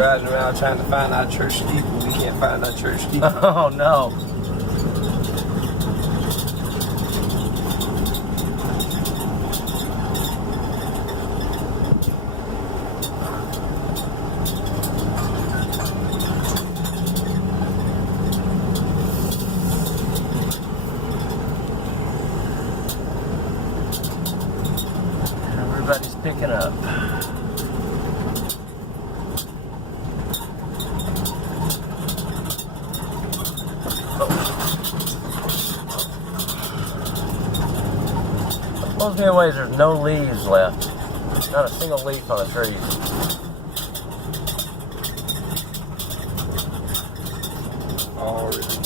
riding around trying to find our church steeple. We can't find our church steeple. Oh no. Everybody's picking up. Blows me away, there's no leaves left. Not a single leaf on the trees. Already.